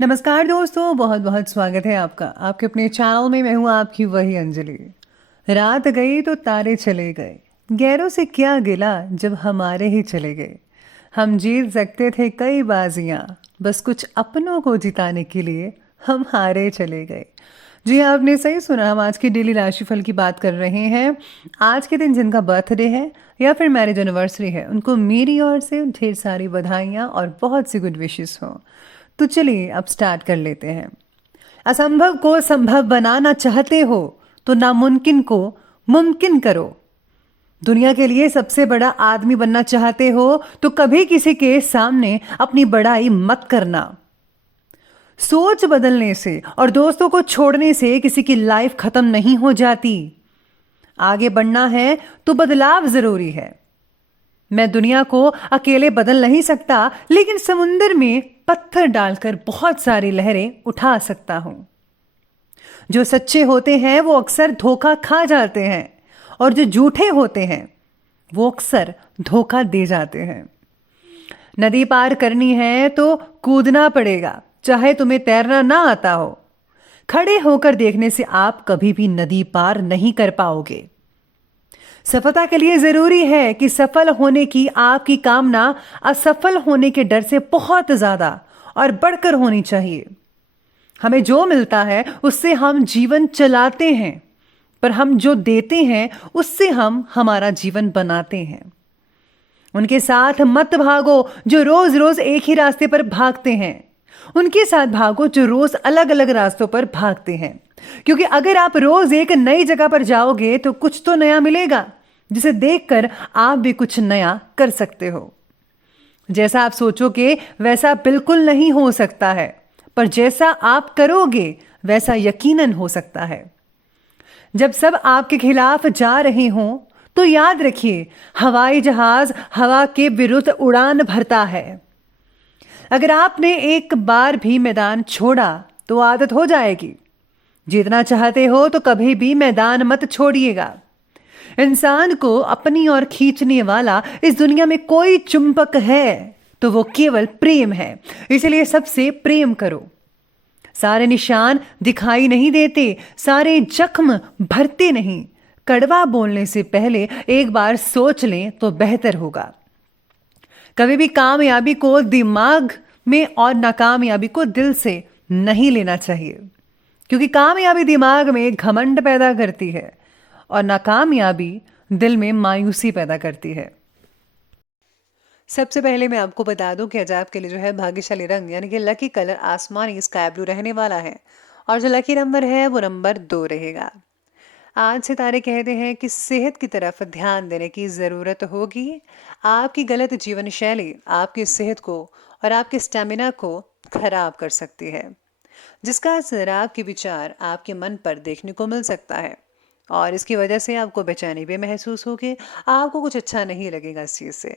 नमस्कार दोस्तों, बहुत बहुत स्वागत है आपका आपके अपने चैनल में। मैं हूँ आपकी वही अंजलि। रात गई तो तारे चले गए, गैरों से क्या गिला जब हमारे ही चले गए। हम जीत सकते थे कई बाजियां, बस कुछ अपनों को जिताने के लिए हम हारे चले गए। जी हाँ, आपने सही सुना। हम आज की डेली राशिफल की बात कर रहे हैं। आज के दिन जिनका बर्थडे है या फिर मैरिज एनिवर्सरी है, उनको मेरी ओर से ढेर सारी बधाइयाँ और बहुत सी गुड विशेस हो। तो चलिए अब स्टार्ट कर लेते हैं। असंभव को संभव बनाना चाहते हो तो नामुमकिन को मुमकिन करो। दुनिया के लिए सबसे बड़ा आदमी बनना चाहते हो तो कभी किसी के सामने अपनी बड़ाई मत करना। सोच बदलने से और दोस्तों को छोड़ने से किसी की लाइफ खत्म नहीं हो जाती। आगे बढ़ना है तो बदलाव जरूरी है। मैं दुनिया को अकेले बदल नहीं सकता, लेकिन समुंदर में पत्थर डालकर बहुत सारी लहरें उठा सकता हूं। जो सच्चे होते हैं वो अक्सर धोखा खा जाते हैं, और जो झूठे होते हैं वो अक्सर धोखा दे जाते हैं। नदी पार करनी है तो कूदना पड़ेगा, चाहे तुम्हें तैरना ना आता हो। खड़े होकर देखने से आप कभी भी नदी पार नहीं कर पाओगे। सफलता के लिए जरूरी है कि सफल होने की आपकी कामना असफल होने के डर से बहुत ज्यादा और बढ़कर होनी चाहिए। हमें जो मिलता है उससे हम जीवन चलाते हैं, पर हम जो देते हैं उससे हम हमारा जीवन बनाते हैं। उनके साथ मत भागो जो रोज रोज एक ही रास्ते पर भागते हैं। उनके साथ भागो जो रोज अलग अलग रास्तों पर भागते हैं, क्योंकि अगर आप रोज एक नई जगह पर जाओगे तो कुछ तो नया मिलेगा, जिसे देखकर आप भी कुछ नया कर सकते हो। जैसा आप सोचोगे वैसा बिल्कुल नहीं हो सकता है, पर जैसा आप करोगे वैसा यकीनन हो सकता है। जब सब आपके खिलाफ जा रहे हों तो याद रखिए, हवाई जहाज हवा के विरुद्ध उड़ान भरता है। अगर आपने एक बार भी मैदान छोड़ा तो आदत हो जाएगी। जीतना चाहते हो तो कभी भी मैदान मत छोड़िएगा। इंसान को अपनी ओर खींचने वाला इस दुनिया में कोई चुंबक है तो वो केवल प्रेम है, इसलिए सबसे प्रेम करो। सारे निशान दिखाई नहीं देते, सारे जख्म भरते नहीं। कड़वा बोलने से पहले एक बार सोच लें तो बेहतर होगा। कभी भी कामयाबी को दिमाग में और नाकामयाबी को दिल से नहीं लेना चाहिए, क्योंकि कामयाबी दिमाग में घमंड पैदा करती है और नाकामयाबी दिल में मायूसी पैदा करती है। सबसे पहले मैं आपको बता दूं कि आज आपके लिए जो है भाग्यशाली रंग यानी कि लकी कलर आसमानी स्काई ब्लू रहने वाला है, और जो लकी नंबर है वो नंबर 2 रहेगा। आज सितारे कहते हैं कि सेहत की तरफ ध्यान देने की ज़रूरत होगी। आपकी गलत जीवन शैली आपकी सेहत को और आपके स्टेमिना को खराब कर सकती है, जिसका असर आपके विचार आपके मन पर देखने को मिल सकता है, और इसकी वजह से आपको बेचैनी भी महसूस होगी। आपको कुछ अच्छा नहीं लगेगा इस चीज़ से।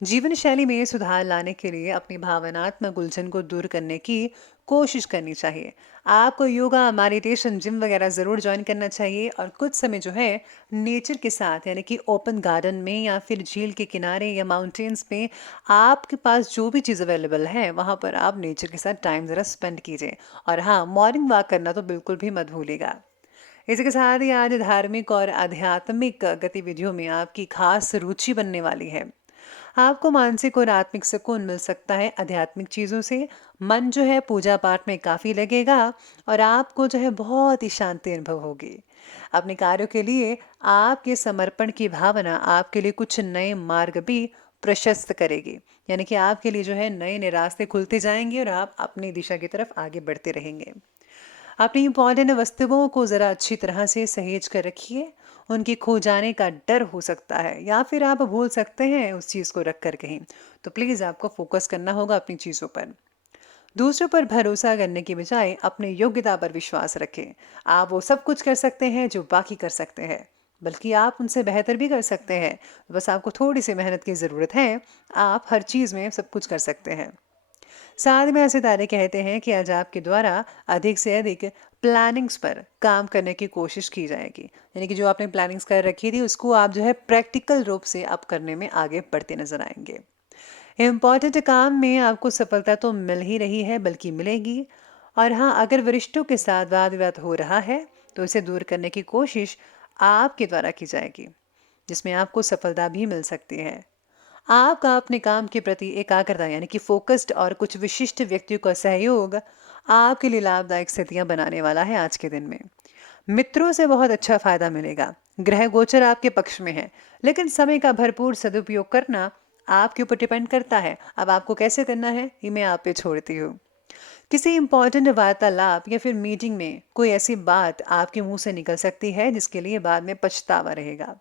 जीवन शैली में सुधार लाने के लिए अपनी भावनात्मक उलझन को दूर करने की कोशिश करनी चाहिए। आपको योगा, मेडिटेशन, जिम वगैरह ज़रूर ज्वाइन करना चाहिए, और कुछ समय जो है नेचर के साथ यानी कि ओपन गार्डन में या फिर झील के किनारे या माउंटेन्स में आपके पास जो भी चीज़ अवेलेबल है वहाँ पर आप नेचर के साथ टाइम ज़रा स्पेंड कीजिए। और हाँ, मॉर्निंग वॉक करना तो बिल्कुल भी मत भूलिएगा। इसी के साथ ही आज धार्मिक और आध्यात्मिक गतिविधियों में आपकी खास रुचि बनने वाली है। आपको मानसिक और आत्मिक सुकून मिल सकता है आध्यात्मिक चीज़ों से। मन जो है पूजा पाठ में काफ़ी लगेगा, और आपको जो है बहुत ही शांति अनुभव होगी। अपने कार्यों के लिए आपके समर्पण की भावना आपके लिए कुछ नए मार्ग भी प्रशस्त करेगी, यानी कि आपके लिए जो है नए नए रास्ते खुलते जाएंगे और आप अपनी दिशा की तरफ आगे बढ़ते रहेंगे। अपनी इंपॉर्टेंट वस्तुओं को ज़रा अच्छी तरह से सहेज कर रखिए। उनके खो जाने का डर हो सकता है, या फिर आप भूल सकते हैं उस चीज़ को रख कर कहीं। तो प्लीज़ आपको फोकस करना होगा अपनी चीज़ों पर। दूसरों पर भरोसा करने की बजाय अपने योग्यता पर विश्वास रखें। आप वो सब कुछ कर सकते हैं जो बाकी कर सकते हैं, बल्कि आप उनसे बेहतर भी कर सकते हैं। बस आपको थोड़ी सी मेहनत की ज़रूरत है। आप हर चीज़ में सब कुछ कर सकते हैं। साथ में सितारे कहते हैं कि आज आपके द्वारा अधिक से अधिक प्लानिंग्स पर काम करने की कोशिश की जाएगी, यानी कि जो आपने प्लानिंग्स कर रखी थी उसको आप जो है प्रैक्टिकल रूप से अब करने में आगे बढ़ते नजर आएंगे। इम्पॉर्टेंट काम में आपको सफलता तो मिल ही रही है बल्कि मिलेगी। और हाँ, अगर वरिष्ठों के साथ वाद विवाद हो रहा है तो इसे दूर करने की कोशिश आपके द्वारा की जाएगी, जिसमें आपको सफलता भी मिल सकती है। आपका अपने काम के प्रति एकाग्रता यानी कि फोकस्ड और कुछ विशिष्ट व्यक्तियों का सहयोग आपके लिए लाभदायक स्थितियां बनाने वाला है आज के दिन में। मित्रों से बहुत अच्छा फायदा मिलेगा। ग्रह गोचर आपके पक्ष में है, लेकिन समय का भरपूर सदुपयोग करना आपके ऊपर डिपेंड करता है। अब आपको कैसे करना है ये मैं आप पे छोड़ती हूँ। किसी इंपॉर्टेंट वार्तालाप या फिर मीटिंग में कोई ऐसी बात आपके मुंह से निकल सकती है जिसके लिए बाद में पछतावा रहेगा।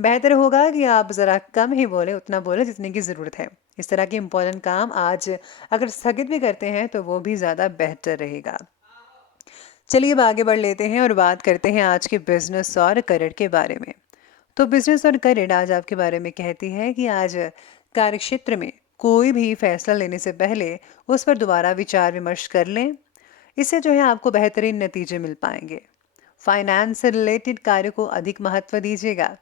बेहतर होगा कि आप ज़रा कम ही बोले, उतना बोले जितने की ज़रूरत है। इस तरह के इंपॉर्टेंट काम आज अगर स्थगित भी करते हैं तो वो भी ज़्यादा बेहतर रहेगा। चलिए अब आगे बढ़ लेते हैं और बात करते हैं आज के बिजनेस और करियर के बारे में। तो बिजनेस और करियर आज आपके बारे में कहती है कि आज कार्यक्षेत्र में कोई भी फैसला लेने से पहले उस पर दोबारा विचार विमर्श कर लें। इससे जो है आपको बेहतरीन नतीजे मिल पाएंगे। फाइनेंस से रिलेटेड कार्य को अधिक महत्व दीजिएगा।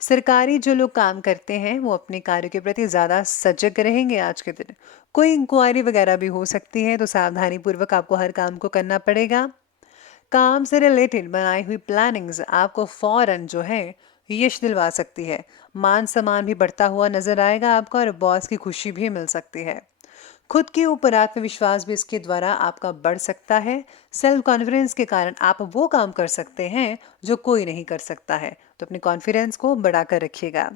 सरकारी जो लोग काम करते हैं वो अपने कार्य के प्रति ज़्यादा सजग रहेंगे आज के दिन। कोई इंक्वायरी वगैरह भी हो सकती है तो सावधानी पूर्वक आपको हर काम को करना पड़ेगा। काम से रिलेटेड बनाई हुई प्लानिंग्स आपको फौरन जो है यश दिलवा सकती है। मान सम्मान भी बढ़ता हुआ नजर आएगा आपका और बॉस की खुशी भी मिल सकती है। खुद के ऊपर आत्मविश्वास भी इसके द्वारा आपका बढ़ सकता है। सेल्फ कॉन्फिडेंस के कारण आप वो काम कर सकते हैं जो कोई नहीं कर सकता है, तो अपने कॉन्फिडेंस को बढ़ाकर रखिएगा।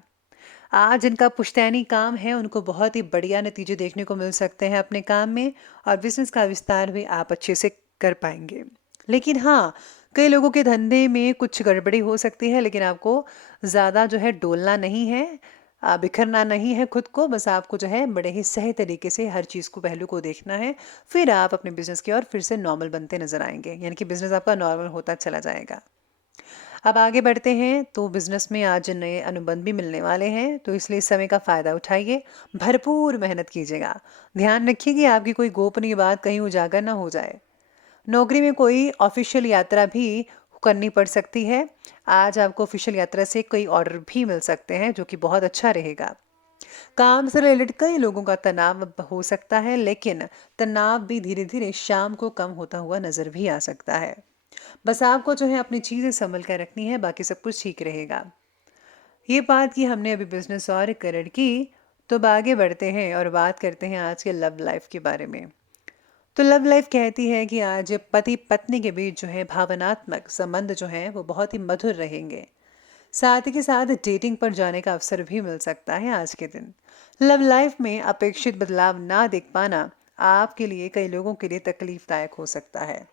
आज जिनका पुश्तैनी काम है उनको बहुत ही बढ़िया नतीजे देखने को मिल सकते हैं अपने काम में, और बिजनेस का विस्तार भी आप अच्छे से कर पाएंगे। लेकिन हाँ, कई लोगों के धंधे में कुछ गड़बड़ी हो सकती है, लेकिन आपको ज़्यादा जो है डोलना नहीं है, बिखरना नहीं है खुद को। बस आपको जो है बड़े ही सही तरीके से हर चीज़ को, पहलू को देखना है। फिर आप अपने बिजनेस की ओर फिर से नॉर्मल बनते नजर आएंगे, यानी कि बिजनेस आपका नॉर्मल होता चला जाएगा। अब आगे बढ़ते हैं तो बिजनेस में आज नए अनुबंध भी मिलने वाले हैं, तो इसलिए इस समय का फायदा उठाइए, भरपूर मेहनत कीजिएगा। ध्यान रखिए कि आपकी कोई गोपनीय बात कहीं उजागर ना हो जाए। नौकरी में कोई ऑफिशियल यात्रा भी करनी पड़ सकती है। आज आपको ऑफिशियल यात्रा से कई ऑर्डर भी मिल सकते हैं जो कि बहुत अच्छा रहेगा। काम से रिलेटेड कई लोगों का तनाव हो सकता है, लेकिन तनाव भी धीरे धीरे शाम को कम होता हुआ नजर भी आ सकता है। बस आपको जो है अपनी चीजें संभल कर रखनी है, बाकी सब कुछ ठीक रहेगा। ये बात की हमने अभी बिजनेस और करियर की, तो अब आगे बढ़ते हैं और बात करते हैं आज के लव लाइफ के बारे में। तो लव लाइफ कहती है कि आज पति पत्नी के बीच जो है भावनात्मक संबंध जो है वो बहुत ही मधुर रहेंगे। साथ ही के साथ डेटिंग पर जाने का अवसर भी मिल सकता है आज के दिन। लव लाइफ में अपेक्षित बदलाव ना देख पाना आपके लिए, कई लोगों के लिए तकलीफदायक हो सकता है।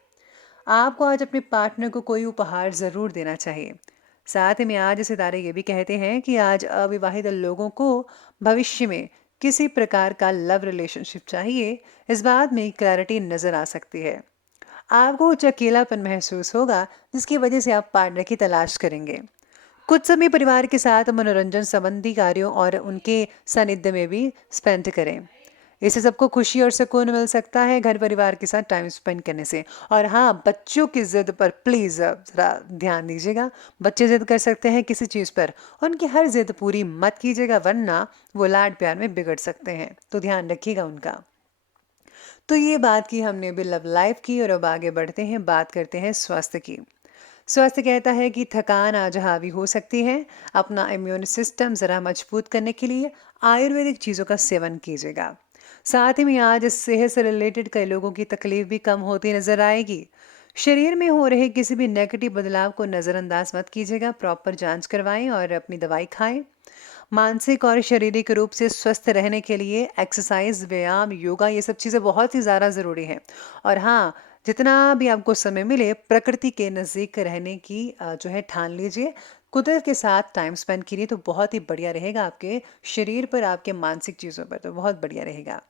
आपको आज अपने पार्टनर को कोई उपहार जरूर देना चाहिए। साथ ही में आज सितारे ये भी कहते हैं कि आज अविवाहित लोगों को भविष्य में किसी प्रकार का लव रिलेशनशिप चाहिए। इस बात में क्लैरिटी नजर आ सकती है। आपको कुछ अकेलापन महसूस होगा जिसकी वजह से आप पार्टनर की तलाश करेंगे। कुछ समय परिवार के साथ मनोरंजन संबंधी कार्यों और उनके सानिध्य में भी स्पेंड करें। इससे सबको खुशी और सुकून मिल सकता है घर परिवार के साथ टाइम स्पेंड करने से। और हाँ, बच्चों की जिद पर प्लीज जरा ध्यान दीजिएगा। बच्चे जिद कर सकते हैं किसी चीज पर, उनकी हर जिद पूरी मत कीजिएगा, वरना वो लाड प्यार में बिगड़ सकते हैं, तो ध्यान रखिएगा उनका। तो ये बात की हमने अभी लव लाइफ की, और अब आगे बढ़ते हैं, बात करते हैं स्वास्थ्य की। स्वास्थ्य कहता है कि थकान आज हावी हो सकती है। अपना इम्यून सिस्टम ज़रा मजबूत करने के लिए आयुर्वेदिक चीज़ों का सेवन कीजिएगा। साथ ही में आज सेहत से रिलेटेड कई लोगों की तकलीफ भी कम होती नजर आएगी। शरीर में हो रहे किसी भी नेगेटिव बदलाव को नज़रअंदाज मत कीजिएगा, प्रॉपर जांच करवाएं और अपनी दवाई खाएं। मानसिक और शारीरिक रूप से स्वस्थ रहने के लिए एक्सरसाइज, व्यायाम, योगा, ये सब चीज़ें बहुत ही ज़्यादा ज़रूरी हैं। और हाँ, जितना भी आपको समय मिले प्रकृति के नज़दीक रहने की जो है ठान लीजिए। कुदरत के साथ टाइम स्पेंड करिए तो बहुत ही बढ़िया रहेगा, आपके शरीर पर, आपके मानसिक चीज़ों पर तो बहुत बढ़िया रहेगा।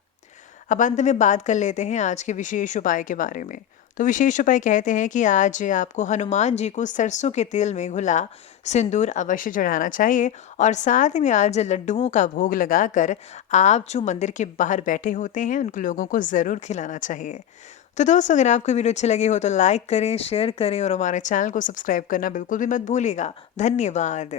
अब अंत में बात कर लेते हैं आज के विशेष उपाय के बारे में। तो विशेष उपाय कहते हैं कि आज आपको हनुमान जी को सरसों के तेल में घुला सिंदूर अवश्य चढ़ाना चाहिए, और साथ ही में आज लड्डुओं का भोग लगाकर आप जो मंदिर के बाहर बैठे होते हैं उन लोगों को ज़रूर खिलाना चाहिए। तो दोस्तों, अगर आपको वीडियो अच्छी लगी हो तो लाइक करें, शेयर करें और हमारे चैनल को सब्सक्राइब करना बिल्कुल भी मत भूलिएगा। धन्यवाद।